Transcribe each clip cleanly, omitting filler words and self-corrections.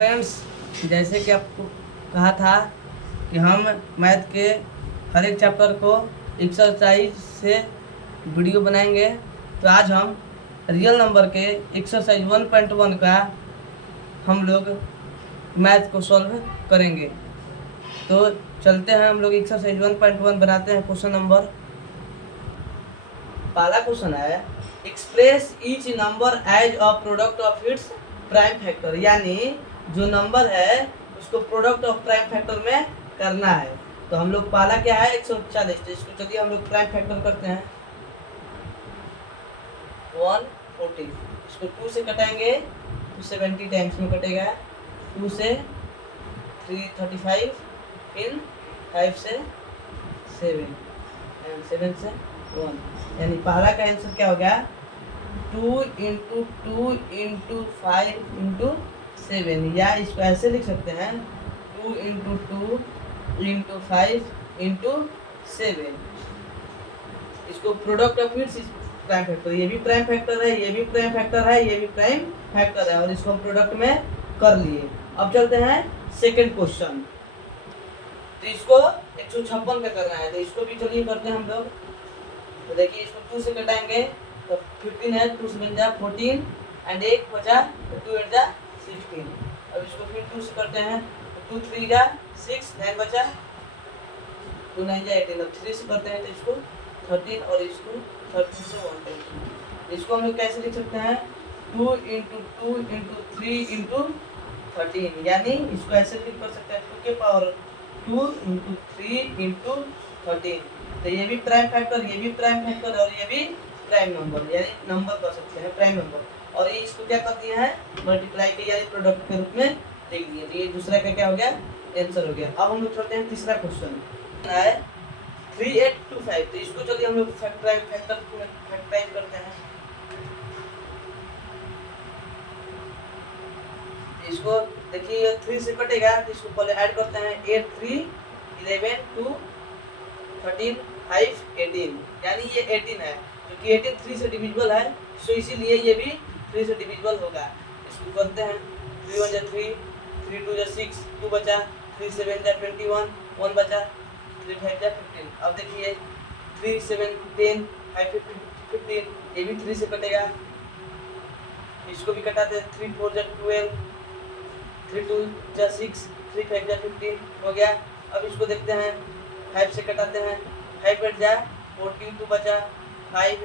Friends, जैसे कि आपको कहा था कि हम मैथ के हर एक चैप्टर को एक्सरसाइज से वीडियो बनाएंगे। तो आज हम रियल नंबर के एक्सरसाइज 1.1 का हम लोग मैथ को सॉल्व करेंगे। तो चलते हैं, हम लोग एक्सरसाइज 1.1 बनाते हैं। क्वेश्चन नंबर पहला क्वेश्चन है, express each number as a product of its prime factor. यानी जो नंबर है उसको प्रोडक्ट ऑफ प्राइम फैक्टर में करना है। तो हम लोग पहला क्या है 140, तो इसको चलिए हम लोग प्राइम फैक्टर करते हैं 140। इसको 2 से कटाएंगे तो 70 टाइम्स में कटेगा। 2 से 335, इन 5 से 7 एंड 7 से 1। यानी पहला का आंसर क्या हो गया 2 × 2 × 5 × 7। या इसको ऐसे लिख सकते हैं 2 × 2 × 5 × 7। इसको product of its prime factor, ये भी प्राइम फैक्टर है, ये भी प्राइम फैक्टर है, ये भी प्राइम फैक्टर है, और इसको हम प्रोडक्ट में कर लिए। अब चलते हैं सेकंड क्वेश्चन। तो इसको 156 का करना है, तो इसको भी चलिए करते हैं हम लोग। तो देखिए इसको 2 से कटाएंगे तो 15 है, 2 से बन जा 14 एंड 1 बचा तो 2 8 जा 16। अब इसको फिर 2 से करते हैं तो 2 3 जा 6, 9 बचा, 2 9 जा 18। अब 3 से करते हैं तो इसको 13 और इसको 13 से 1 करते। इसको हम लोग कैसे लिख सकते हैं 2 × 2 × 3 × 13। यानी इसको ऐसे लिख कर सकते हैं 2 के पावर 2 × 3 × 13। तो ये भी प्राइम फैक्टर, ये भी प्राइम फैक्टर, और ये भी प्राइम नंबर, यानी नंबर कर सकते हैं प्राइम नंबर। और ये इसको क्या कर दिया है मल्टीप्लाई के यानी प्रोडक्ट के रूप में लिख दिया। तो ये दूसरा का क्या हो गया आंसर हो गया। अब हम लोग चलते हैं तीसरा क्वेश्चन है 3825। तो इसको चलिए हम लोग फैक्टराइज करते हैं। इसको देखिए 3 से कटेगा तो इसको पहले ऐड करते हैं 8 3 11 2 13 5 18। यानी ये 18 है, क्योंकि 18 3 से डिविजिबल है, सो इसीलिए ये भी 3 से डिविजिबल होगा। इसको करते हैं 3 1 जा 3, 3 2 जा 6, 2 बचा, 3 7 जा 21, 1 बचा, 3 5 जा 15। अब देखिए 3 7 10 5 15, ये भी 3 से कटेगा। इसको भी कटाते हैं 3 4 जा 12, 3 2 जा 6, 3 5 जा 15 हो गया। अब इसको देखते हैं 5 से कटाते हैं, 5 8 जा 14, 2 बचा, 5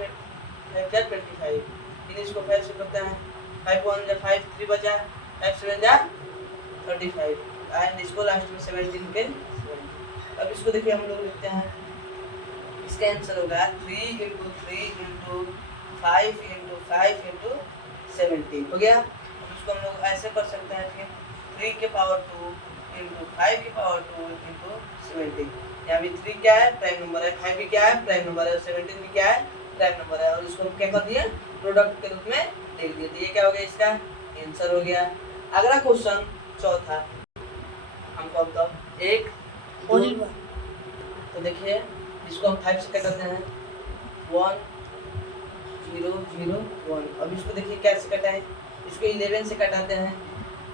5 जा 25। फिर इसको 5 से करते हैं 5 1 जा 5, 3 बचा, 5 7 जा 35 एंड इसको लास्ट में 17 के 7। अब इसको देखिए हम लोग लिखते हैं, इसका आंसर होगा 3 × 3 × 5 × 5 × 17 हो गया। अब इसको हम लोग ऐसे कर सकते हैं फिर 3 के पावर 2 × 5 के पावर 2 × 17। यहाँ भी 3 क्या है प्राइम नंबर है, 5 भी क्या है प्राइम नंबर है, 17 भी क्या है प्राइम नंबर है, और इसको हम क्या कर दिए प्रोडक्ट के रूप में लिख दिए। तो ये क्या हो गया इसका आंसर हो गया। अगला क्वेश्चन चौथा हमको अब एक तो देखिए इसको हम 5 से कटाते हैं 1 0 0 1। अब इसको देखिए कैसे कटाएं, इसको 11 से कटाते हैं,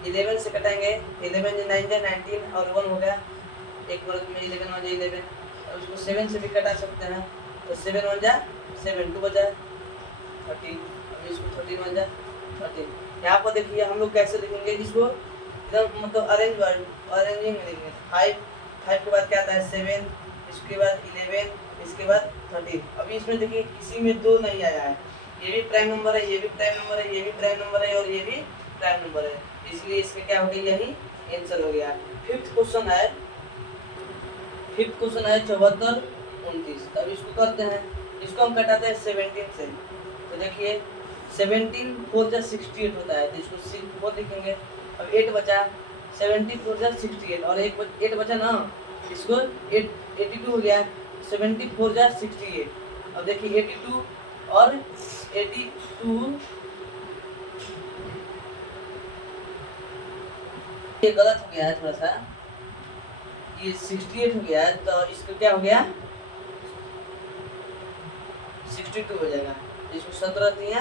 11 से कटाएंगे 11 से 9 जा 19 और 1 हो गया, एक वर्ग में 11 1 जा 11। अब इसको 7 से भी कटा सकते हैं तो 7 1 जा 7, 2 बचा 13। अब इसको 13 1 जा 13। यहाँ पर देखिए हम लोग कैसे लिखेंगे इसको एकदम मतलब अरेंजिंग में लिखेंगे। 5 के बाद क्या आता है 7, इसके बाद 11, इसके बाद 13। अभी इसमें देखिए किसी में 2 नहीं आया है, ये भी प्राइम नंबर है, ये भी प्राइम नंबर है, ये भी प्राइम नंबर है, और ये भी प्राइम नंबर है, इसलिए इसका क्या हो गया यही आंसर हो गया। फिफ्थ क्वेश्चन है 74 29। तब इसको करते हैं, इसको हम कटाते हैं 17 से। तो देखिए 17 4 जा 68 होता है, तो इसको 4 लिखेंगे। अब 8 बचा, 70 4 जा 68 और 8 बचा ना, इसको 82 हो गया, 70 4 जा 68। अब देखिए 82 और 82 ये गलत हो गया है थोड़ा सा, ये 68 हो गया है, तो इसको क्या हो गया 62 हो जाएगा। इसको 17 दिया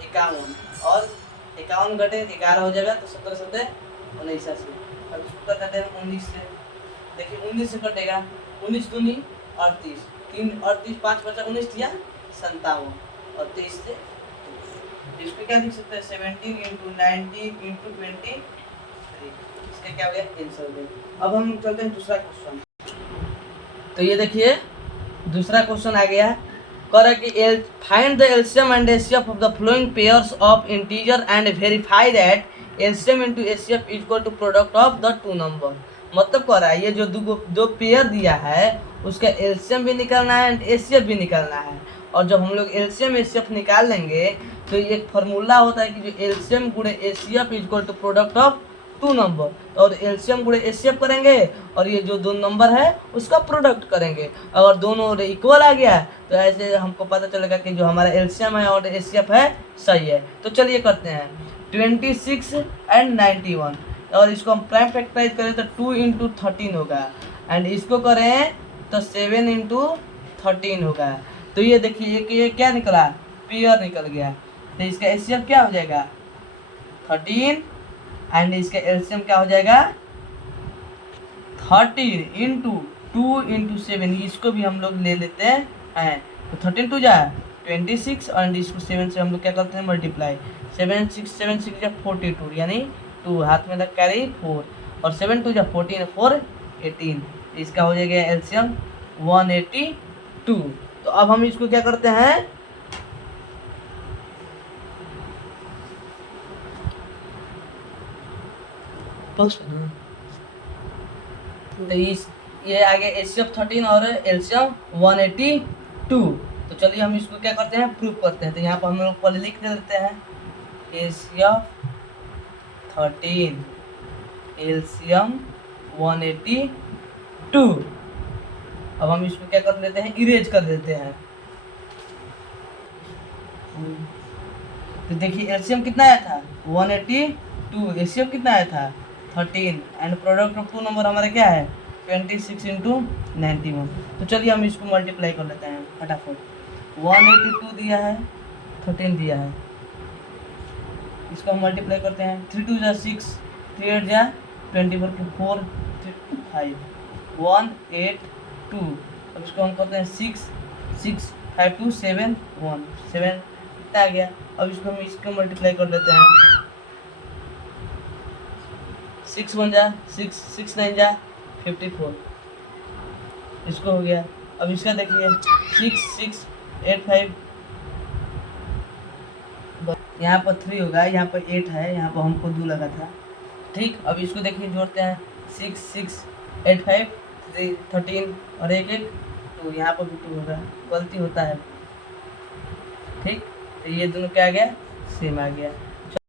51 और 51 घटे 11 हो जाएगा, तो 17 17 19 से। अब इसको कर देते हैं 19 से। देखिए 19 से कटेगा, 19 दूनी 38, 3 38 5 बचा 19 या 57 और 23 से इसको क्या लिख सकते हैं 17 इंटू 19 इंटू 23, इसका क्या हो गया आंसर हो गया। अब हम चलते हैं दूसरा क्वेश्चन। तो ये देखिए दूसरा क्वेश्चन आ गया, कह रहा है कि find the LCM and HCF of the flowing pairs of integer and verify that LCM into HCF is equal to product of the two number. मतलब कह रहा है ये जो दो पेयर दिया है उसका एलसीएम भी निकालना है एंड एचसीएफ भी निकालना है। और जब हम लोग एलसीएम एचसीएफ निकाल लेंगे तो एक फार्मूला होता है कि जो एलसीएम गुणे HCF is equal to product of two number, और एलसीएम गुणे एचसीएफ करेंगे और ये जो दो नंबर है उसका प्रोडक्ट करेंगे। अगर दोनों इक्वल आ गया तो ऐसे हमको पता चलेगा कि जो हमारा एलसीएम है और एचसीएफ है सही है। तो चलिए करते हैं 26 एंड 91, और इसको हम प्राइम फैक्टराइज करें तो 2 इंटू 13 होगा, एंड इसको करें तो 7 इंटू 13 होगा। तो ये देखिए कि ये क्या निकला, पेयर निकल गया। तो इसका एचसीएफ क्या हो जाएगा 13 एंड इसका एलसीएम क्या हो जाएगा 13 इंटू 2 इंटू 7, इसको भी हम लोग ले लेते हैं। तो 13 2 जा 26 और इसको 7 से हम लोग क्या करते हैं मल्टीप्लाई, 7 6 जा 42, यानी 2 हाथ में लग कैरी 4 और 7 2 जा 14 4 18, इसका हो जाएगा एलसीएम 182। तो अब हम इसको क्या करते हैं तो इस ये आगे एचसीएफ 13 और एलसीएम 182। तो चलिए हम इसको क्या करते हैं प्रूफ करते हैं। तो यहाँ पर हम लोग पहले लिख देते हैं एचसीएफ 13 एलसीएम 182। अब हम इसको क्या कर लेते हैं इरेज कर देते हैं। तो देखिए एलसीएम कितना आया था 182, एचसीएफ कितना आया था 13 and product of two number हमारा क्या है 26 इंटू 91। तो चलिए हम इसको मल्टीप्लाई कर लेते हैं फटाफट। 182 दिया है 13 दिया है, इसको हम मल्टीप्लाई करते हैं 3 2 जा 6 3 8 जा 24 के 4 5 182। अब इसको हम करते हैं 6 6 5 2 7 1 7 आ गया। अब इसको हम इसको मल्टीप्लाई कर देते हैं 6 1 जा 6 6 9 जा 54, इसको हो गया। अब इसका देखिए 6 6 8 5, यहाँ पर 3 होगा, यहाँ पर 8 है, यहाँ पर हमको 2 लगा था। ठीक, अब इसको देखिए जोड़ते हैं 6 6 8 5 3 13 और 1 1, तो यहाँ पर भी 2 होगा, गलती होता है। ठीक, तो ये दोनों क्या आ गया सेम आ गया।